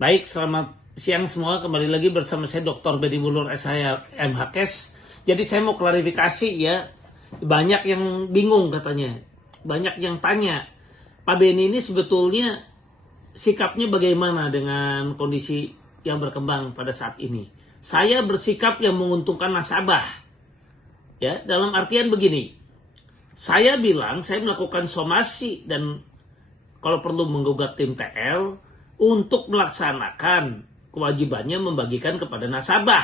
Baik, selamat siang semua. Kembali lagi bersama saya Dr. Bedi Mulur SH MHKes. Jadi saya mau klarifikasi ya. Banyak yang bingung katanya. Banyak yang tanya, Pak Beni ini sebetulnya sikapnya bagaimana dengan kondisi yang berkembang pada saat ini. Saya bersikap yang menguntungkan nasabah. Ya, dalam artian begini. Saya bilang saya melakukan somasi dan kalau perlu menggugat tim TL untuk melaksanakan kewajibannya membagikan kepada nasabah.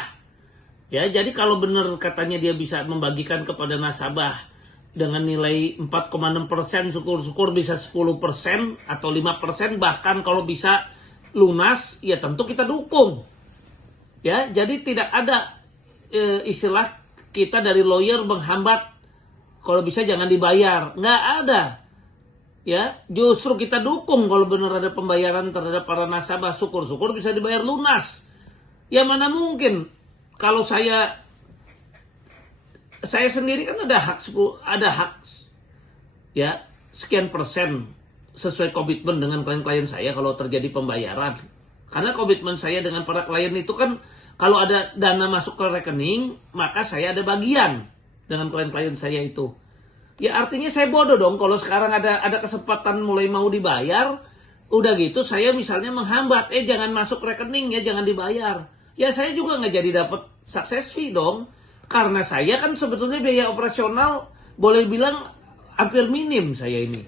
Ya, jadi kalau benar katanya dia bisa membagikan kepada nasabah dengan nilai 4,6%, syukur-syukur bisa 10% atau 5%, bahkan kalau bisa lunas, ya tentu kita dukung. Ya, jadi tidak ada istilah kita dari lawyer menghambat kalau bisa jangan dibayar. Nggak ada. Ya, justru kita dukung kalau benar ada pembayaran terhadap para nasabah, syukur-syukur bisa dibayar lunas. Ya mana mungkin kalau saya sendiri kan ada hak ya sekian persen sesuai komitmen dengan klien-klien saya kalau terjadi pembayaran. Karena komitmen saya dengan para klien itu kan kalau ada dana masuk ke rekening, maka saya ada bagian dengan klien-klien saya itu. Ya artinya saya bodoh dong kalau sekarang ada kesempatan mulai mau dibayar, udah gitu saya misalnya menghambat, jangan masuk rekening ya, jangan dibayar. Ya saya juga nggak jadi dapat success fee dong, karena saya kan sebetulnya biaya operasional boleh bilang hampir minim saya ini.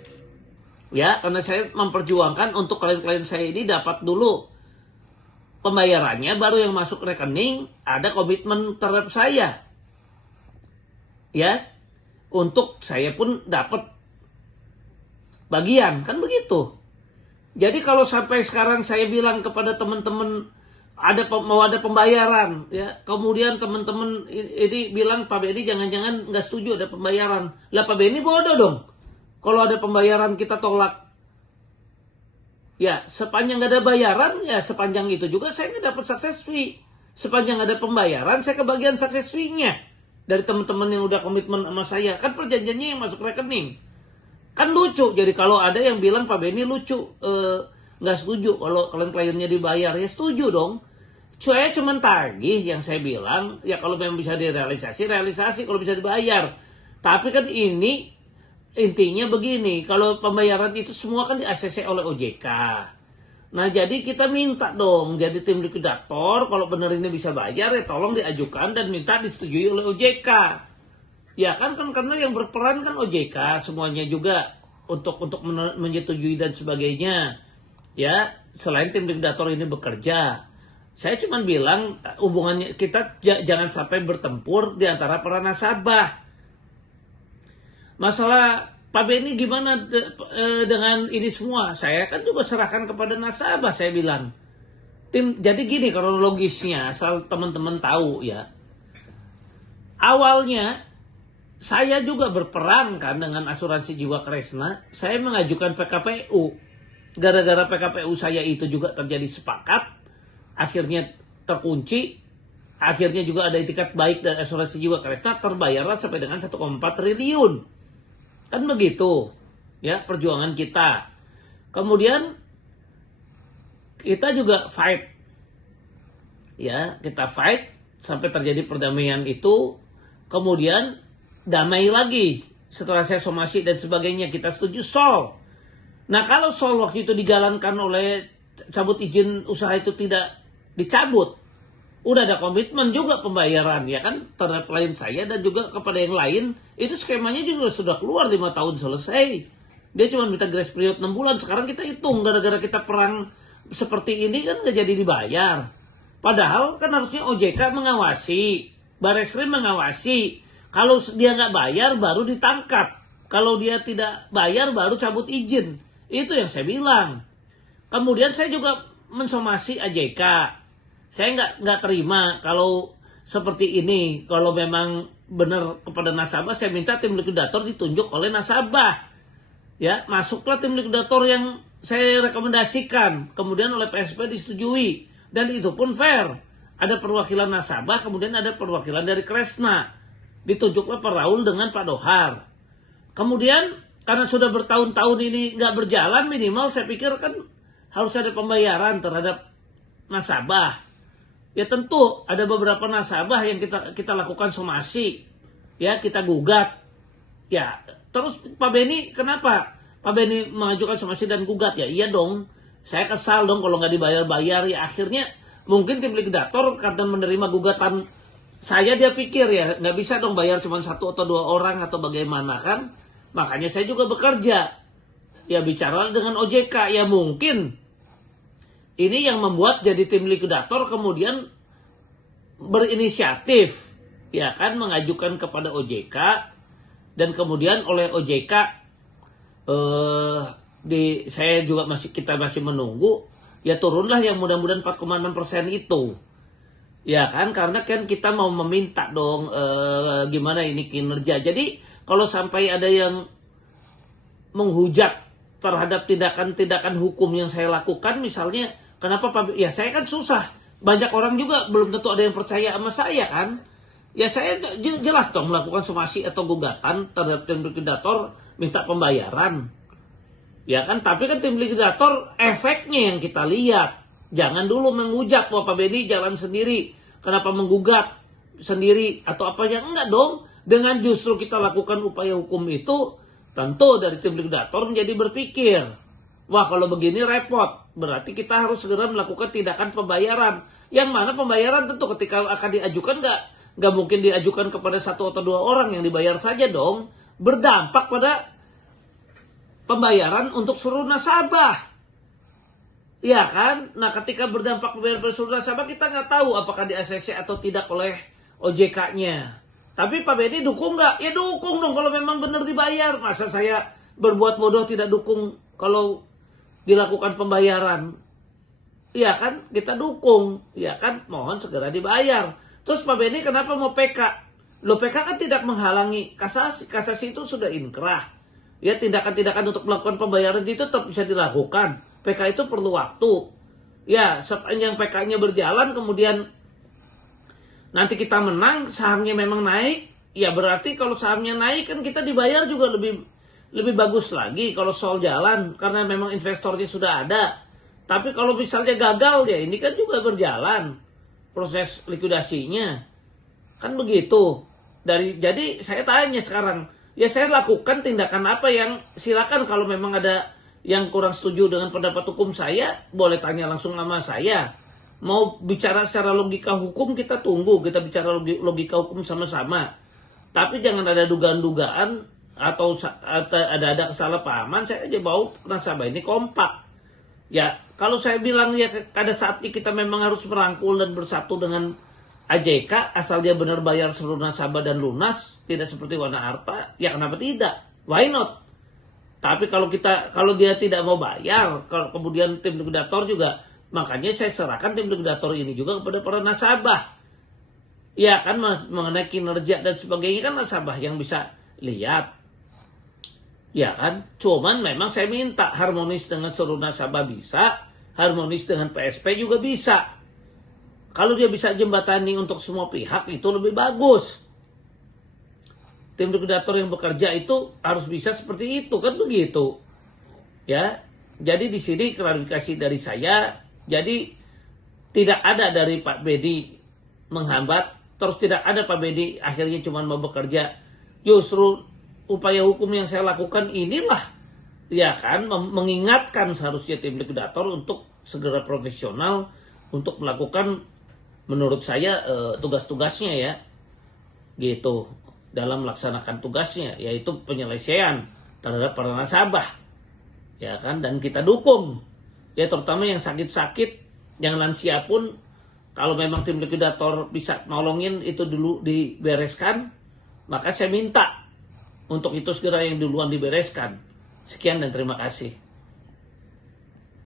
Ya karena saya memperjuangkan untuk klien-klien saya ini dapat dulu pembayarannya, baru yang masuk rekening ada komitmen terhadap saya. Ya. Untuk saya pun dapat bagian, kan begitu. Jadi kalau sampai sekarang saya bilang kepada teman-teman mau ada pembayaran, ya, kemudian teman-teman ini bilang Pak Beni jangan-jangan nggak setuju ada pembayaran. Lah Pak Beni bodoh dong. Kalau ada pembayaran kita tolak. Ya sepanjang nggak ada bayaran, ya sepanjang itu juga saya nggak dapat success fee. Sepanjang ada pembayaran, saya kebagian success fee-nya. Dari teman-teman yang udah komitmen sama saya. Kan perjanjiannya yang masuk rekening. Kan lucu. Jadi kalau ada yang bilang Pak Beni lucu. Nggak setuju kalau klien-kliennya dibayar. Ya setuju dong. Saya cuma tagih yang saya bilang. Ya kalau memang bisa direalisasi, realisasi kalau bisa dibayar. Tapi kan ini intinya begini. Kalau pembayaran itu semua kan di-ACC oleh OJK. Nah jadi kita minta dong jadi tim likuidator kalau benar ini bisa bayar ya tolong diajukan dan minta disetujui oleh OJK. Ya kan karena yang berperan kan OJK semuanya juga untuk menyetujui dan sebagainya. Ya selain tim likuidator ini bekerja. Saya cuma bilang hubungannya kita jangan sampai bertempur di antara para nasabah. Masalah Pak Beni gimana dengan ini semua? Saya kan juga serahkan kepada nasabah, saya bilang. Jadi gini kronologisnya, asal teman-teman tahu ya. Awalnya saya juga berperan kan dengan asuransi jiwa Kresna. Saya mengajukan PKPU. Gara-gara PKPU saya itu juga terjadi sepakat. Akhirnya terkunci. Akhirnya juga ada itikat baik dari asuransi jiwa Kresna. Terbayarlah sampai dengan 1,4 triliun. Kan begitu ya perjuangan kita. Kemudian kita juga fight. Ya, kita fight sampai terjadi perdamaian itu. Kemudian damai lagi. Setelah saya somasi dan sebagainya kita setuju sol. Nah, kalau sol waktu itu dijalankan oleh cabut izin usaha itu tidak dicabut. Udah ada komitmen juga pembayaran ya kan terhadap klien saya dan juga kepada yang lain. Itu skemanya juga sudah keluar 5 tahun selesai. Dia cuma minta grace period 6 bulan. Sekarang kita hitung gara-gara kita perang seperti ini kan gak jadi dibayar. Padahal kan harusnya OJK mengawasi. Barreskrim mengawasi. Kalau dia gak bayar baru ditangkap. Kalau dia tidak bayar baru cabut izin. Itu yang saya bilang. Kemudian saya juga mensomasi AJK. Saya nggak terima kalau seperti ini. Kalau memang benar kepada nasabah, saya minta tim likuidator ditunjuk oleh nasabah. Ya, masuklah tim likuidator yang saya rekomendasikan. Kemudian oleh PSP disetujui. Dan itu pun fair. Ada perwakilan nasabah, kemudian ada perwakilan dari Kresna. Ditunjuklah Pak Raul dengan Pak Dohar. Kemudian karena sudah bertahun-tahun ini nggak berjalan, minimal saya pikir kan harus ada pembayaran terhadap nasabah. Ya tentu ada beberapa nasabah yang kita lakukan somasi, ya kita gugat. Ya terus Pak Beni kenapa Pak Beni mengajukan somasi dan gugat? Ya iya dong, saya kesal dong kalau nggak dibayar-bayar. Ya akhirnya mungkin tim likuidator karena menerima gugatan saya, dia pikir ya nggak bisa dong bayar cuma 1 atau 2 orang atau bagaimana kan. Makanya saya juga bekerja. Ya bicara dengan OJK, ya mungkin ini yang membuat jadi tim likuidator kemudian berinisiatif, ya kan, mengajukan kepada OJK, dan kemudian oleh OJK kita masih menunggu, ya turunlah yang mudah-mudahan 4,6% itu, ya kan, karena kan kita mau meminta dong gimana ini kinerja. Jadi kalau sampai ada yang menghujat terhadap tindakan-tindakan hukum yang saya lakukan, misalnya kenapa Pak, ya saya kan susah, banyak orang juga belum tentu ada yang percaya sama saya kan. Ya saya jelas dong melakukan somasi atau gugatan terhadap tim likuidator minta pembayaran. Ya kan, tapi kan tim likuidator efeknya yang kita lihat. Jangan dulu menghujat bahwa Pak Beni jalan sendiri, kenapa menggugat sendiri atau apa yang enggak dong. Dengan justru kita lakukan upaya hukum itu, tentu dari tim likuidator menjadi berpikir, wah kalau begini repot, berarti kita harus segera melakukan tindakan pembayaran. Yang mana pembayaran tentu ketika akan diajukan nggak mungkin diajukan kepada 1 atau 2 orang yang dibayar saja dong. Berdampak pada pembayaran untuk seluruh nasabah. Ya kan? Nah ketika berdampak pembayaran pada seluruh nasabah, kita nggak tahu apakah di ACC atau tidak oleh OJK-nya. Tapi Pak Beni dukung nggak? Ya dukung dong kalau memang benar dibayar. Masa saya berbuat bodoh tidak dukung kalau dilakukan pembayaran? Iya kan, kita dukung, ya kan, mohon segera dibayar. Terus Pak Beni kenapa mau PK? Loh PK kan tidak menghalangi kasasi, kasasi itu sudah inkrah. Ya tindakan-tindakan untuk melakukan pembayaran itu tetap bisa dilakukan. PK itu perlu waktu. Ya sepanjang PK-nya berjalan kemudian nanti kita menang, sahamnya memang naik, ya berarti kalau sahamnya naik kan kita dibayar juga lebih bagus lagi kalau soal jalan, karena memang investornya sudah ada. Tapi kalau misalnya gagal, ya ini kan juga berjalan proses likuidasinya, kan begitu. Jadi saya tanya sekarang, ya saya lakukan tindakan apa yang silakan kalau memang ada yang kurang setuju dengan pendapat hukum saya, boleh tanya langsung sama saya. Mau bicara secara logika hukum, kita tunggu, kita bicara logika hukum sama-sama. Tapi jangan ada dugaan-dugaan atau ada kesalahpahaman. Saya aja bawa nasabah ini kompak. Ya kalau saya bilang ya pada saatnya kita memang harus merangkul dan bersatu dengan AJK, asal dia benar bayar seluruh nasabah dan lunas, tidak seperti Wana Arta, ya kenapa tidak? Why not? Tapi kalau dia tidak mau bayar, kalau kemudian tim likuidator juga, makanya saya serahkan tim likuidator ini juga kepada para nasabah. Ya kan, mengenai kinerja dan sebagainya kan nasabah yang bisa lihat. Ya kan, cuman memang saya minta harmonis dengan seluruh nasabah bisa, harmonis dengan PSP juga bisa. Kalau dia bisa jembatani untuk semua pihak itu lebih bagus. Tim likuidator yang bekerja itu harus bisa seperti itu, kan begitu. Ya, jadi di sini klarifikasi dari saya. Jadi tidak ada dari Pak Beni menghambat, terus tidak ada Pak Beni akhirnya cuma mau bekerja. Justru upaya hukum yang saya lakukan inilah, ya kan, mengingatkan seharusnya tim likuidator untuk segera profesional untuk melakukan menurut saya tugas-tugasnya ya, gitu, dalam melaksanakan tugasnya, yaitu penyelesaian terhadap para nasabah, ya kan, dan kita dukung. Ya terutama yang sakit-sakit, yang lansia pun kalau memang tim likuidator bisa nolongin itu dulu dibereskan, maka saya minta untuk itu segera yang duluan dibereskan. Sekian dan terima kasih.